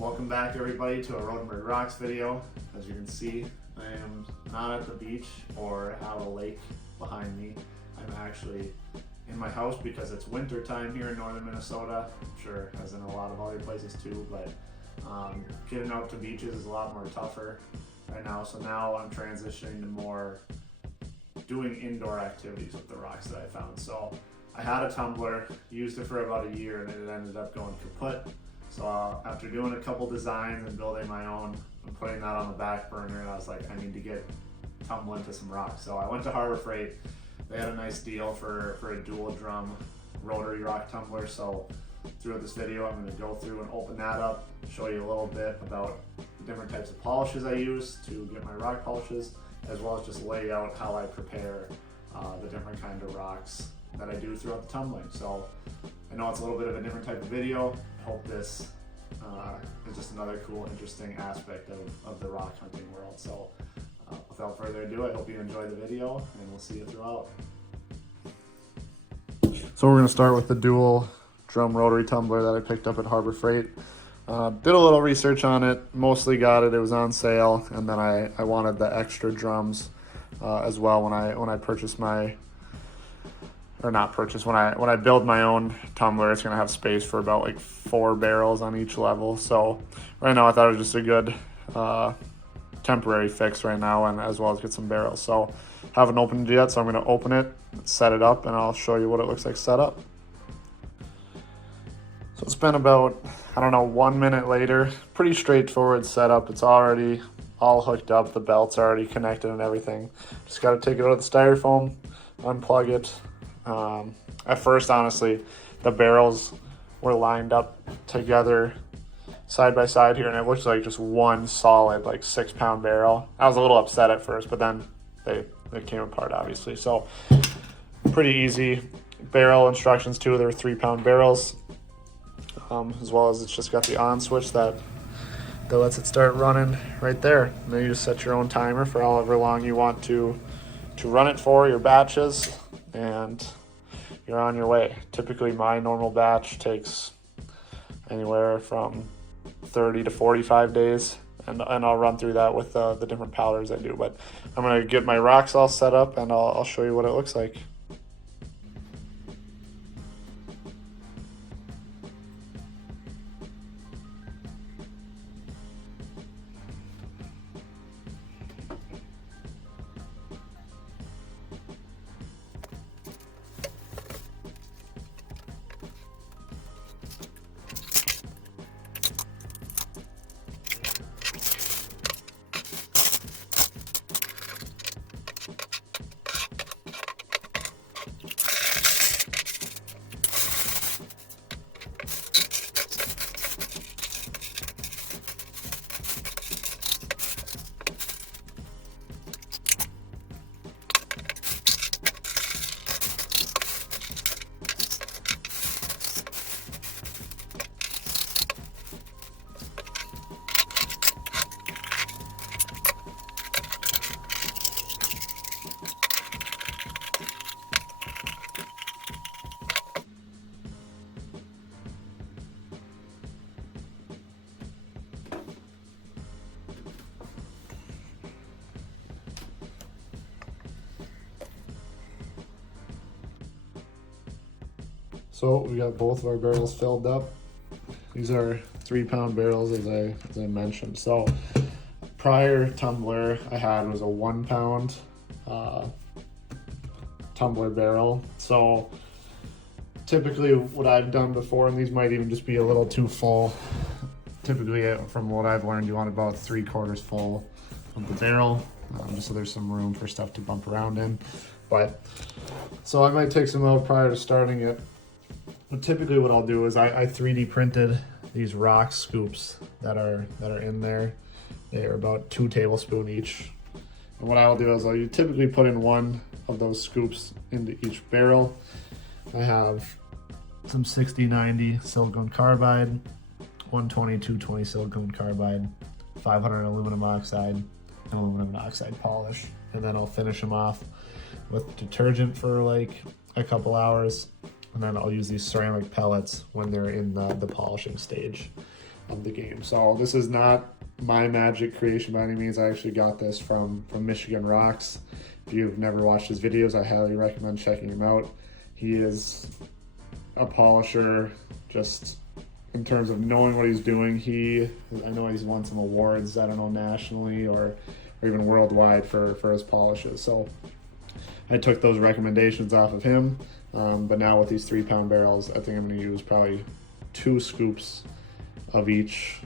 Welcome back everybody to a Rodenberg Rocks video. As you can see, I am not at the beach or at a lake behind me. I'm actually in my house because it's winter time here in northern Minnesota. I'm sure as in a lot of other places too, but getting out to beaches is a lot more tougher right now. So now I'm transitioning to more doing indoor activities with the rocks that I found. So I had a tumbler, used it for about a year, and it ended up going kaput. So after doing a couple designs and building my own, and putting that on the back burner, and I was like, I need to get tumbling to some rocks. So I went to Harbor Freight. They had a nice deal for a dual drum rotary rock tumbler. So throughout this video, I'm going to go through and open that up, show you a little bit about the different types of polishes I use to get my rock polishes, as well as just lay out how I prepare the different kind of rocks that I do throughout the tumbling. So I know it's a little bit of a different type of video. I hope this is just another cool, interesting aspect of the rock hunting world. So without further ado, I hope you enjoy the video, and we'll see you throughout. So we're going to start with the dual drum rotary tumbler that I picked up at Harbor Freight. Did a little research on it, mostly got it, it was on sale, and then I wanted the extra drums as well when I purchased my, or not purchase, when I build my own tumbler. It's going to have space for about like 4 barrels on each level. So right now I thought it was just a good temporary fix right now, and as well as get some barrels. So haven't opened it yet, so I'm going to open it, set it up, and I'll show you what it looks like set up. So it's been about, I don't know, 1 minute later. Pretty straightforward setup. It's already all hooked up. The belt's already connected and everything. Just got to take it out of the styrofoam, unplug it. At first, honestly, the barrels were lined up together side by side here, and it looks like just one solid like 6-pound barrel. I was a little upset at first, but then they came apart, obviously. So pretty easy. Barrel instructions too. They're 3-pound barrels. As well as it's just got the on switch that lets it start running right there. And then you just set your own timer for however long you want to run it for, your batches, and you're on your way. Typically my normal batch takes anywhere from 30 to 45 days, and I'll run through that with the different powders I do. But I'm gonna get my rocks all set up, and I'll show you what it looks like. So we got both of our barrels filled up. These are 3-pound barrels, as I mentioned. So prior tumbler I had was a 1-pound tumbler barrel. So typically what I've done before, and these might even just be a little too full. Typically, from what I've learned, you want about 3/4 full of the barrel, just so there's some room for stuff to bump around in. But so I might take some out prior to starting it. But typically what I'll do is I 3D printed these rock scoops that are in there. They are about 2 tablespoons each. And what I'll do is I'll typically put in one of those scoops into each barrel. I have some 6090 silicone carbide, 120 220 silicone carbide, 500 aluminum oxide, and aluminum oxide polish. And then I'll finish them off with detergent for like a couple hours. And then I'll use these ceramic pellets when they're in the polishing stage. of the game. So this is not my magic creation by any means. I actually got this from Michigan Rocks. If you've never watched his videos, I highly recommend checking him out. He is a polisher, just in terms of knowing what he's doing. I know he's won some awards, I don't know, nationally or even worldwide for his polishes. So I took those recommendations off of him. But now with these 3-pound barrels, I think I'm gonna use probably 2 scoops of each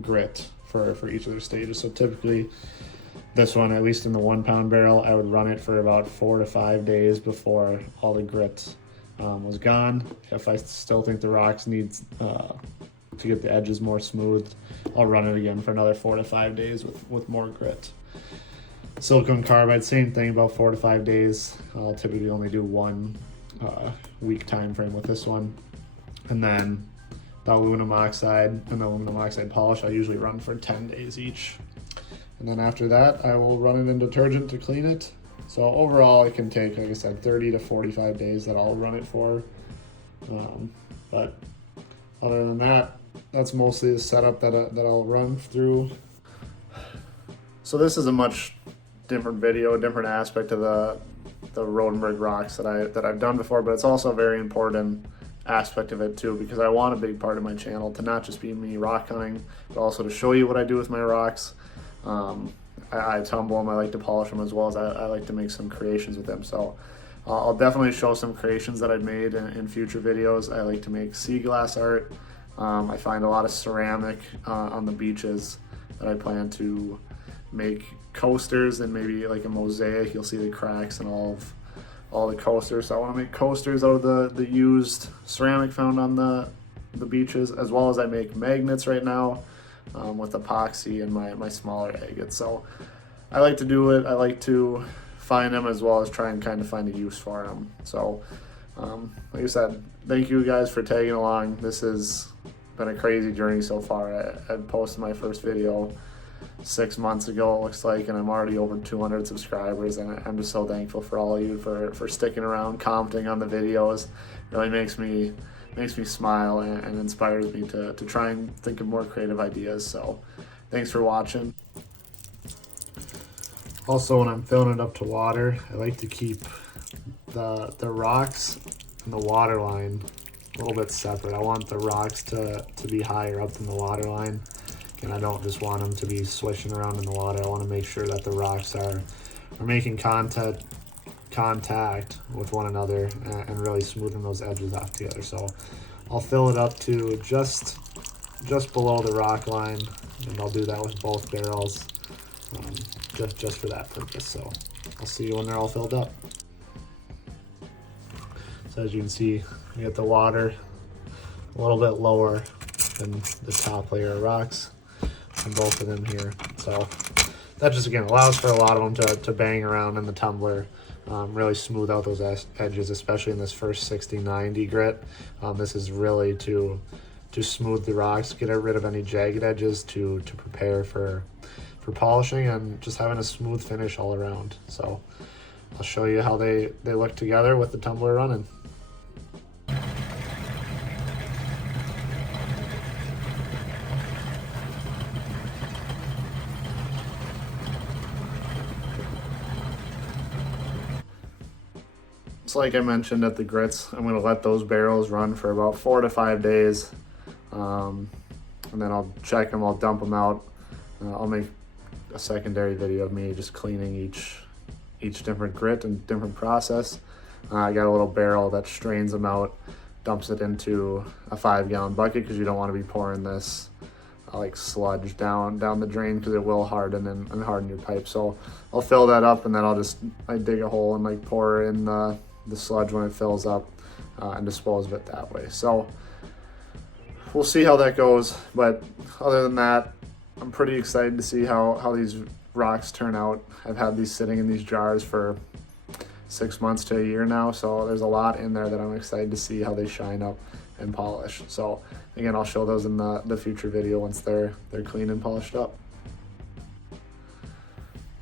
grit for each of their stages. So typically this one, at least in the 1-pound barrel, I would run it for about 4 to 5 days before all the grit was gone. If I still think the rocks needs to get the edges more smooth, I'll run it again for another 4 to 5 days with more grit. Silicone carbide, same thing, about 4 to 5 days. I'll typically only do 1 week time frame with this one. And then the aluminum oxide and the aluminum oxide polish, I usually run for 10 days each. And then after that, I will run it in detergent to clean it. So overall, it can take, like I said, 30 to 45 days that I'll run it for. But other than that, that's mostly the setup that I'll run through. So this is a much different video, different aspect of the Rodenberg rocks that I've done before, but it's also a very important aspect of it too, because I want a big part of my channel to not just be me rock hunting, but also to show you what I do with my rocks. I tumble them, I like to polish them, as well as I like to make some creations with them. So I'll definitely show some creations that I've made in future videos. I like to make sea glass art. I find a lot of ceramic on the beaches that I plan to make coasters, and maybe like a mosaic. You'll see the cracks and all the coasters. So I want to make coasters out of the used ceramic found on the beaches, as well as I make magnets right now with epoxy and my smaller agates. So I like to do it. I like to find them, as well as try and kind of find a use for them. So like I said, thank you guys for tagging along. This has been a crazy journey so far. I posted my first video 6 months ago, it looks like, and I'm already over 200 subscribers, and I'm just so thankful for all of you for sticking around, commenting on the videos. It really makes me smile and inspires me to try and think of more creative ideas. So thanks for watching. Also, when I'm filling it up to water, I like to keep the rocks and the water line a little bit separate. I want the rocks to be higher up than the water line, and I don't just want them to be swishing around in the water. I want to make sure that the rocks are making contact with one another and really smoothing those edges off together. So I'll fill it up to just below the rock line, and I'll do that with both barrels just for that purpose. So I'll see you when they're all filled up. So as you can see, we get the water a little bit lower than the top layer of rocks on both of them here. So that just, again, allows for a lot of them to bang around in the tumbler, really smooth out those edges, especially in this first 60-90 grit. This is really to smooth the rocks, get rid of any jagged edges, to prepare for polishing and just having a smooth finish all around. So I'll show you how they look together with the tumbler running. So like I mentioned at the grits, I'm going to let those barrels run for about 4 to 5 days, and then I'll check them, I'll dump them out. I'll make a secondary video of me just cleaning each different grit and different process. I got a little barrel that strains them out, dumps it into a 5-gallon bucket, because you don't want to be pouring this like sludge down the drain, because it will harden and harden your pipe. So I'll fill that up, and then I dig a hole and like pour in the sludge when it fills up, and dispose of it that way. So we'll see how that goes, but other than that, I'm pretty excited to see how these rocks turn out. I've had these sitting in these jars for 6 months to a year now, so there's a lot in there that I'm excited to see how they shine up and polish. So again, I'll show those in the future video once they're clean and polished up.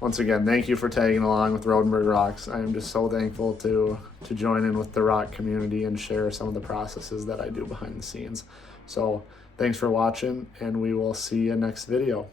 once again, thank you for tagging along with Rodenberg Rocks. I am just so thankful to join in with the rock community and share some of the processes that I do behind the scenes. So thanks for watching, and we will see you next video.